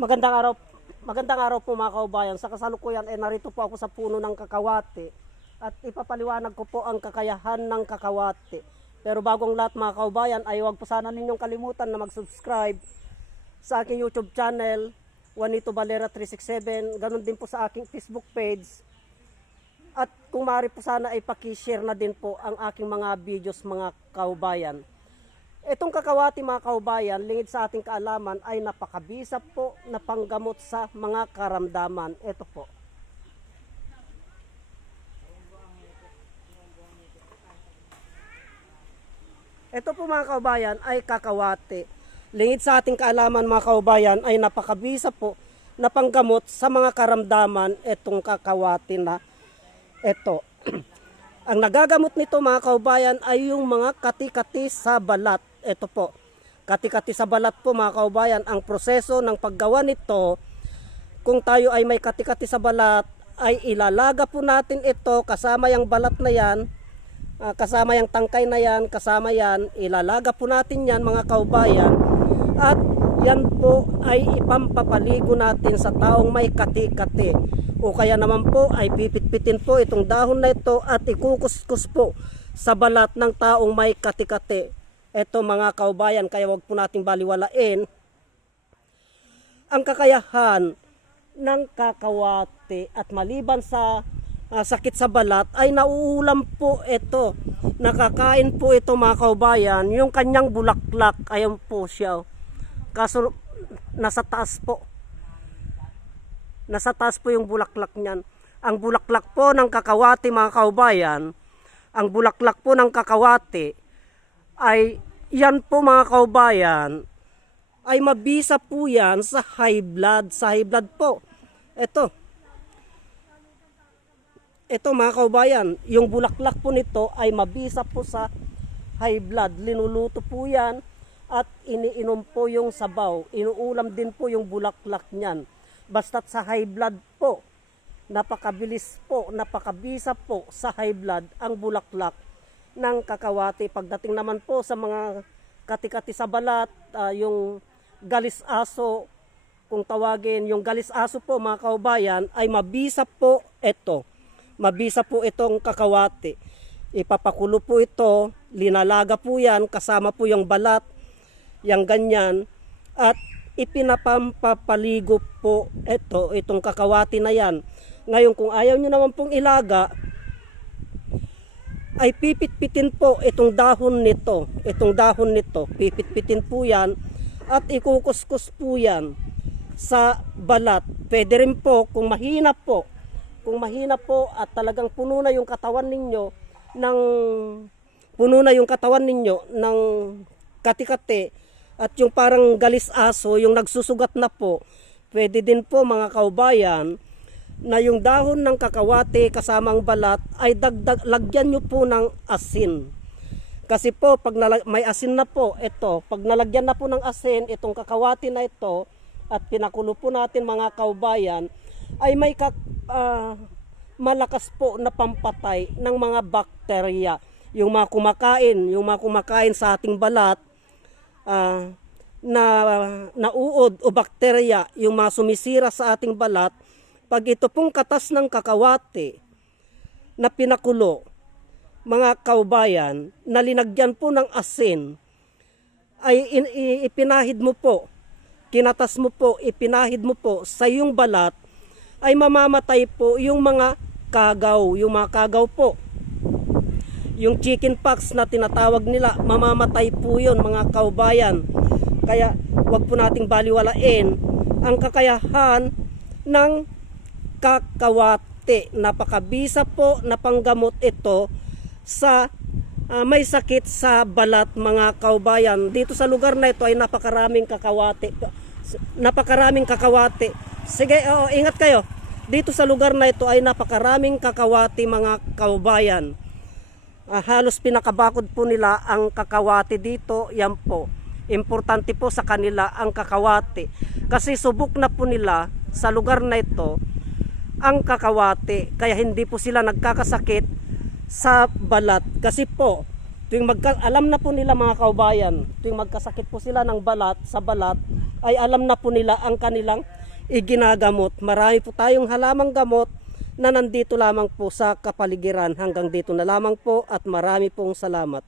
Magandang araw, magandang araw po mga kaubayan. Sa kasalukuyan ay narito po ako sa puno ng kakawate at ipapaliwanag ko po ang kakayahan ng kakawate. Pero bago ang lahat mga kaubayan ay huwag po sana ninyong kalimutan na mag-subscribe sa aking YouTube channel, Juanito Valera 367, ganun din po sa aking Facebook page. At kung maaari po sana ay paki-share na din po ang aking mga videos mga kaubayan. Itong kakawati mga kaubayan, lingid sa ating kaalaman ay napakabisa po na panggamot sa mga karamdaman. Ito po. Ito po mga kaubayan ay kakawati. Lingid sa ating kaalaman mga kaubayan ay napakabisa po na panggamot sa mga karamdaman itong kakawati na ito. Ang nagagamot nito mga kaubayan ay yung mga kati-kati sa balat. Ito po. Kati-kati sa balat po mga kaubayan. Ang proseso ng paggawa nito, kung tayo ay may kati-kati sa balat, ay ilalaga po natin ito kasama yung balat na yan, ah, kasama yung tangkay na yan, kasama yan, ilalaga po natin yan mga kaubayan. At yan po ay ipampapaligo natin sa taong may kati-kati. O kaya naman po ay pipitpitin po itong dahon na ito at ikukuskus po sa balat ng taong may kati-kati. Ito mga kaubayan, kaya wag po nating baliwalain ang kakayahan ng kakawate at maliban sa ah, sakit sa balat ay nauulam po ito. Nakakain po ito mga kaubayan, yung kanyang bulaklak, ayan po siya. oh. Kaso nasa taas po. Nasa taas po yung bulaklak niyan. Ang bulaklak po ng kakawati mga kaubayan, ang bulaklak po ng kakawati ay yan po mga kaubayan, ay mabisa po yan sa high blood. Sa high blood po. Ito. Ito mga kaubayan, yung bulaklak po nito ay mabisa po sa high blood. Linuluto po yan at iniinom po yung sabaw. Inuulam din po yung bulaklak niyan. Basta't sa high blood po, napakabilis po, napakabisa po sa high blood ang bulaklak ng kakawati. Pagdating naman po sa mga kati-kati sa balat, ah, yung galis aso, kung tawagin yung galis aso po mga kaubayan, ay mabisa po ito. Mabisa po itong kakawati. Ipapakulo po ito, linalaga po yan, kasama po yung balat, yung ganyan, at ipinapampapaligo po ito, itong kakawati na yan. Ngayon kung ayaw nyo naman pong ilaga, ay pipitpitin po itong dahon nito, itong dahon nito, pipitpitin po yan at ikukuskus po yan sa balat. Pwede rin po kung mahina po, kung mahina po at talagang puno na yung katawan ninyo ng puno na yung katawan ninyo ng kati-kati at yung parang galis aso, yung nagsusugat na po, pwede din po mga kaubayan na yung dahon ng kakawate kasamang balat ay dagdag lagyan nyo po ng asin. Kasi po pag nalag, may asin na po ito, pag nalagyan na po ng asin itong kakawati na ito at pinakulo po natin mga kaubayan ay may kak, ah, malakas po na pampatay ng mga bakterya. Yung mga kumakain, yung mga kumakain sa ating balat ah, na nauod o bakterya, yung mga sumisira sa ating balat, pag ito pong katas ng kakawate na pinakulo, mga kaubayan, na linagyan po ng asin, ay in- i- ipinahid mo po, kinatas mo po, ipinahid mo po sa iyong balat, ay mamamatay po yung mga kagaw, yung mga kagaw po. Yung chicken pox na tinatawag nila, mamamatay po yun mga kaubayan. Kaya wag po nating baliwalain ang kakayahan ng kakawate. Napakabisa po na panggamot ito sa ah, may sakit sa balat mga kaubayan. Dito sa lugar na ito ay napakaraming kakawate. Napakaraming kakawate. Sige, oo, ingat kayo. Dito sa lugar na ito ay napakaraming kakawati mga kaubayan. Ah, halos pinakabakod po nila ang kakawati dito, yan po. Importante po sa kanila ang kakawati. Kasi subok na po nila sa lugar na ito ang kakawati. Kaya hindi po sila nagkakasakit sa balat. Kasi po, Tuwing magka, alam na po nila mga kaubayan, tuwing magkasakit po sila ng balat, sa balat, ay alam na po nila ang kanilang iginagamot. Marami po tayong halamang gamot na nandito lamang po sa kapaligiran. Hanggang dito na lamang po at marami pong salamat.